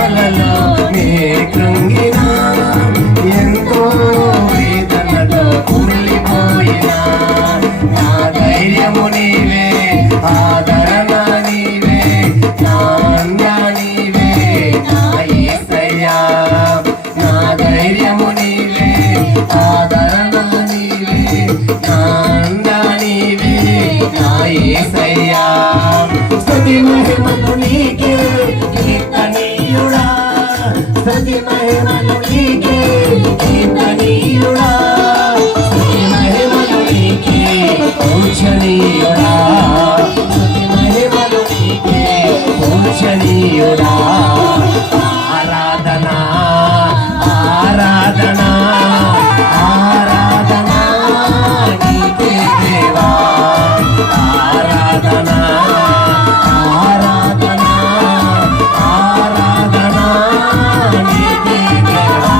శ్రమలలో నే కృంగినా, ఎంతో వేదనలో కుమిలిపోయినా, నా ధైర్యము నీవే, ఆదరణ నీవే, నా అండ నీవే, నా యేసయ్యా. నా ధైర్యము నీవే, ఆదరణ నీవే, నా అండ నీవే, నా యేసయ్యా. స్తుతి మహిమలు నీకే కీర్తనీయుడా, స్తుతి మహిమలు నీకే కీర్తనీయుడా, స్తుతి మహిమలు నీకే పూజనీయుడా, స్తుతి మహిమలు నీకే పూజనీయుడా. ఆరాధన ఆరాధన ఆరాధన నీకే దేవా, ఆరాధన ఆరాధన ఆరాధన నీకే దేవా.